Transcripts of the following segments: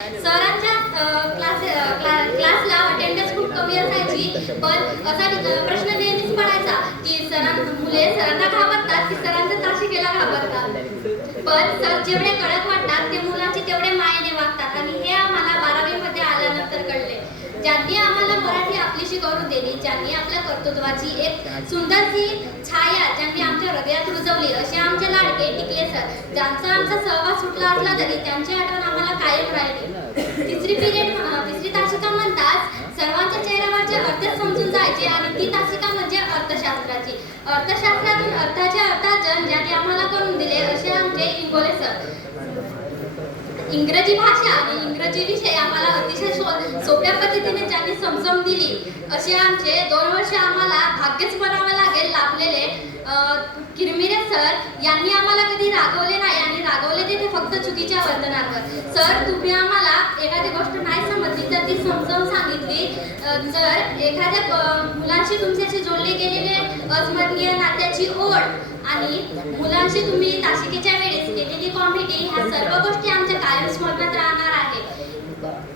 सरांच्या क्लासला अटेंडन्स खूप कमी असायची, पण असा प्रश्न नेहमीच पडायचा की मुले सरांना घाबरतात की सरांच्या तासिकेला घाबरतात. पण सर जेवढे कडक वाटतात ते मुलांची तेवढे मायेने वागतात आणि हे आम्हाला 12वी मध्ये आल्यानंतर कळले. ज्यांनी आम्हाला मराठी आपलीशी करून दिली, ज्यांनी आपल्या कर्तृत्वाची एक सुंदरशी छाया ज्यांनी आमच्या हृदयात रुजवली, असे आमचे लाडके टिकले सर. ज्यांचा आमचा सहवास सुटला असला तरी त्यांची आठवण आम्हाला कायम राहिली. तिसरी तासिका म्हणताच सर्वांच्या चेहऱ्यावरचे अर्थ समजून जायचे आणि ती तासिका म्हणजे अर्थशास्त्राची. अर्थशास्त्रातून अर्थाचे अर्थार्जन ज्यांनी आम्हाला करून दिले असे आमचे इंगोले सर. इंग्रजी भाषा आणि इंग्रजी विषय आम्हाला अतिशय सोप्या पद्धतीने ज्यांनी समजावून दिली असे आमचे 2 वर्ष आम्हाला भाग्यच म्हणावे लागेल लाभलेले किरमिरे सर. यांनी आम्हाला कधी रागवले नाही आणि रागवले ते फक्त चुकीच्या वर्तनावर. सर, तुम्ही आम्हाला एखादी गोष्ट नाही समजली तर ती समजावून सांगितली. जर एखाद्या मुलांशी तुमच्याशी जोडले गेलेले अस्मरणीय नात्याची ओढ आणि मुलांशी तुम्ही तासिकेच्या वेळेस केलेली कॉमेडी, ह्या सर्व गोष्टी आमच्या कायम स्मरणात राहणार आहे.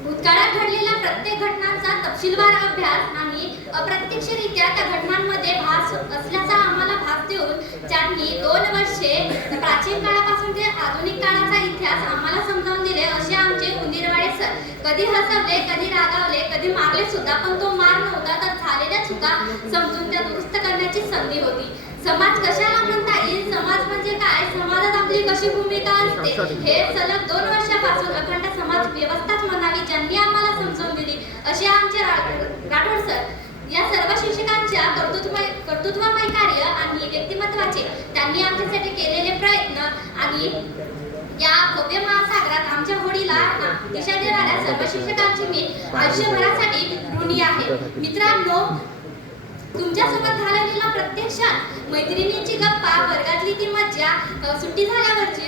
भूतकाळात घडलेल्या प्रत्येक घटनांचा तपशीलवार अभ्यास आणि अप्रत्यक्षरित्या त्या घटनांमध्ये भास असल्याचा आम्हाला भास देऊन ज्यांनी 2 वर्षे प्राचीन काळापासून ते आधुनिक काळाचा इतिहास आम्हाला समजावून दिले असे आमचे उंदीरवाडे सर. कधी हसवले, कधी रागावले, कधी मारले सुद्धा, पण तो मार नव्हता तर झालेल्या चुका समजून त्या दुरुस्त करण्याची संधी होती. समाज कशाला म्हणता येईल, समाज म्हणजे काय, समाजात आपली कशी भूमिका असते, हे सलग 2 वर्षापासून अखंड समाज व्यवस्थाच म्हणावी ज्यांनी आम्हाला समजावून दिली असे आमचे राठोड सर. या सर्व शिक्षकांच्या कर्तृत्वमय कार्य आणि व्यक्तिमत्वाचे त्यांनी आमच्यासाठी केलेले प्रयत्न आणि या भव्य महासागरात आमच्या होडीला दिशा देणाऱ्या सर्व शिक्षकांची मी आयुष्यभरासाठी ऋणी आहे. मित्रांनो, तुमच्यासोबत घालवलेला प्रत्येक क्षण, मैत्रिणींची गप्पा, वर्गातली ती मज्जा, सुट्टी झाल्यावरची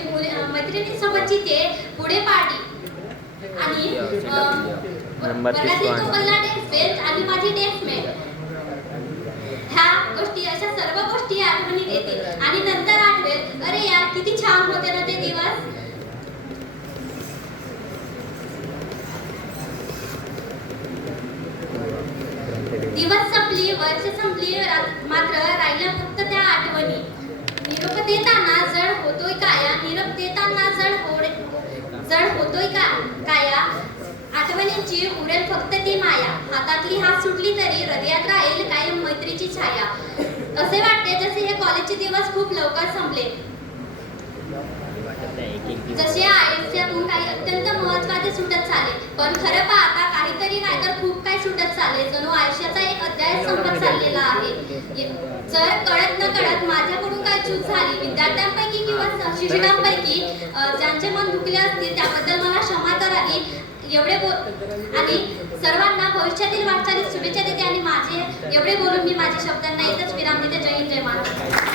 मैत्रिणींसोबतची ते पुढे पार्टी आणि वर्गातली तो पहिला डेस्क बेंच आणि माझी डेस्कमेट, ह्या गोष्टी, अशा सर्व गोष्टी आठवणीत येतील आणि नंतर आठवेल, अरे यार किती छान होते ना ते दिवस. दिवस संपली, वर्ष संपली, मात्र राहिल्या फक्त त्या आठवणी. निरोप देताना जड होतोय काया, निरोप देताना जड होतोय काया, आठवणींची उरेल फक्त ती माया. हातातली हात सुटली तरी हृदयात राहील कायम मैत्रीची छाया. असे वाटते जसे हे कॉलेजचे दिवस खूप लवकर संपले, जसे आयुष्यातून काही अत्यंत महत्त्वाचे सुटत चाले. पण खरं पाहता काहीतरी नाही तर खूप काही सुटत चालले, जणू आयुष्याचा एक अध्याय संपत चाललेला आहे. जर कळत न कळत माझ्याकडून काय चूक झाली, विद्यार्थ्यांपैकी किंवा शिक्षकांपैकी ज्यांचे मन दुखले असतील त्याबद्दल मला क्षमा करावी आणि सर्वांना भविष्यातील वाटचालीस शुभेच्छा देते आणि माझे एवढे बोलून मी माझ्या शब्दांना इथंच विराम देते. जय हिंद, जय महाराष्ट्र.